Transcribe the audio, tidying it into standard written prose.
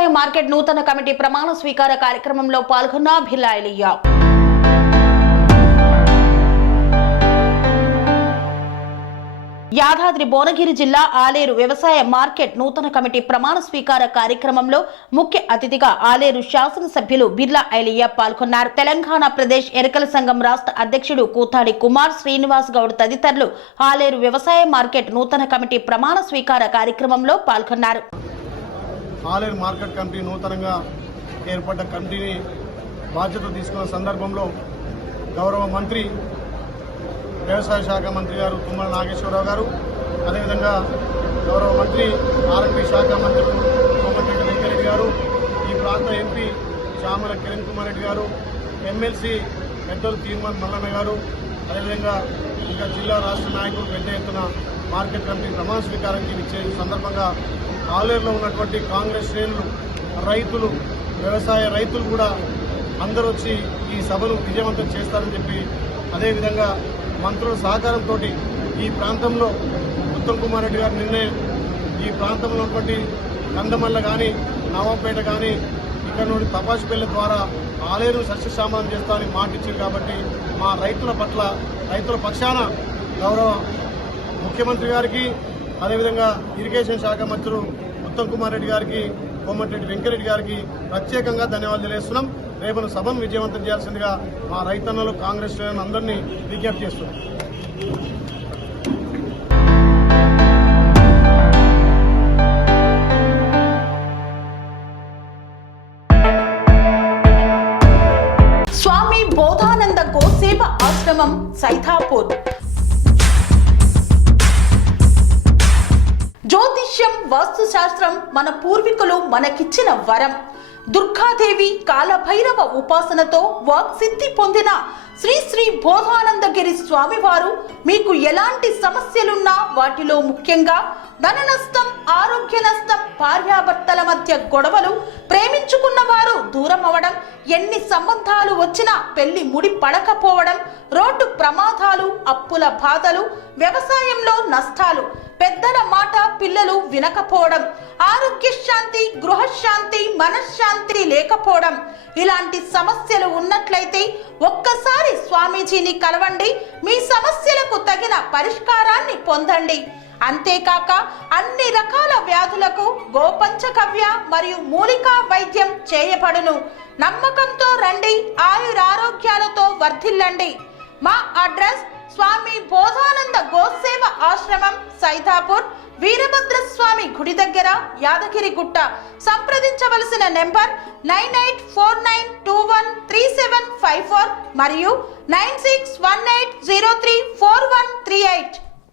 వ్యవసాయ మార్కెట్ నూతన కమిటీ ప్రమాణ స్వీకార కార్యక్రమంలో పాల్గొన్న భిల్లా ఎలియా. యాదాద్రి భువనగిరి జిల్లా ఆలేరు వ్యవసాయ మార్కెట్ నూతన కమిటీ ప్రమాణ స్వీకార కార్యక్రమంలో ముఖ్య అతిథిగా ఆలేరు శాసనసభ్యులు బిర్లా ఐలియా పాల్గొన్నారు. తెలంగాణ ప్రదేశ్ ఎరకల సంఘం రాష్ట్ర అధ్యక్షుడు కూతాడి కుమార్ శ్రీనివాస్ గౌడ్ తదితరులు ఆలేరు వ్యవసాయ మార్కెట్ నూతన కమిటీ ప్రమాణ స్వీకార కార్యక్రమంలో పాల్గొన్నారు. ఆలేరు మార్కెట్ కమిటీ నూతనంగా ఏర్పడ్డ కమిటీని బాధ్యత తీసుకున్న సందర్భంలో గౌరవ మంత్రి వ్యవసాయ శాఖ మంత్రి గారు తుమ్మల నాగేశ్వరరావు గారు, అదేవిధంగా గౌరవ మంత్రి ఆరోగ్య శాఖ మంత్రి కోమటిరెడ్డి వెంకరెడ్డి గారు, ఈ ప్రాంత ఎంపీ చామల కిరణ్ కుమార్ రెడ్డి గారు, ఎమ్మెల్సీ పెద్దలు తీర్మాన్ మల్లన్న గారు, అదేవిధంగా ఇంకా జిల్లా రాష్ట్ర నాయకులు పెద్ద ఎత్తున మార్కెట్ కమిటీ ప్రమాణ స్వీకారానికి ఇచ్చే సందర్భంగా ఆలేరులో ఉన్నటువంటి కాంగ్రెస్ శ్రేణులు, రైతులు, వ్యవసాయ రైతులు కూడా అందరూ వచ్చి ఈ సభను విజయవంతం చేస్తారని చెప్పి, అదేవిధంగా మంత్రుల సహకారంతో ఈ ప్రాంతంలో ఉత్తమ్ కుమార్ రెడ్డి గారు నిన్నే ఈ ప్రాంతంలో ఉన్నటువంటి కందమల్ల కానీ నవాపేట కానీ ఇక్కడ నుండి తపాసుపల్లి ద్వారా ఆలేరు సస్యశ్యామలం చేస్తామని మాటిచ్చారు. కాబట్టి మా రైతుల పట్ల, రైతుల పక్షాన గౌరవ ముఖ్యమంత్రి గారికి, అదేవిధంగా ఇరిగేషన్ శాఖ మంత్రులు ఉత్తమ్ కుమార్ రెడ్డి గారికి, కోమటిరెడ్డి వెంకరెడ్డి గారికి ప్రత్యేకంగా ధన్యవాదాలు తెలియజేస్తున్నాం. రేపటి సభను విజయవంతం చేయాల్సిందిగా మా రైతన్నలు, కాంగ్రెస్ శ్రేణులు అందరినీ విజ్ఞప్తి చేస్తున్నాం. స్వామి బోధానంద గోసేవ ఆశ్రమం సైథాపూర్. జ్యోతిష్యం, వాస్తుశాస్త్రం మన పూర్వీకులు మనకిచ్చిన వరం. దుర్గాదేవి, కాలభైరవ ఉపాసనతో వాక్సిద్ధి పొందిన శ్రీ శ్రీ బోధానందగిరి స్వామివారు మీకు ఎలాంటి సమస్యలున్నా, వాటిలో ముఖ్యంగా ధన నష్టం, ఆరోగ్య నష్టం, భార్యాభర్తల మధ్య గొడవలు, ప్రేమించుకున్న వారు దూరం అవడం, ఎన్ని సంబంధాలు వచ్చినా పెళ్లి ముడి పడకపోవడం, రోడ్డు ప్రమాదాలు, అప్పుల బాధలు, వ్యవసాయంలో నష్టాలు, పెద్దల మాట పిల్లలు వినకపోవడం, ఆరోగ్య శాంతి, గృహశాంతి, మనశ్శాంతి లేకపోవడం, ఇలాంటి సమస్యలు ఉన్నట్లయితే ఒక్కసారి స్వామీజీని కలవండి. మీ సమస్యలకు తగిన పరిష్కారాన్ని పొందండి. అంతేకాక అన్ని రకాల వ్యాధులకు గోపంచకవ్య మరియు మూలికా వైద్యం చేయబడును. నమ్మకంతో రండి, ఆయురారోగ్యాలతో వర్ధిల్లండి. మా అడ్రస్ స్వామి బోధానంద గోసేవ ఆశ్రమం, సైథాపూర్, వీరభద్రస్వామి గుడి దగ్గర, యాదగిరిగుట్ట. సంప్రదించవలసిన నెంబర్ 9849213754 మరియు 9618034138.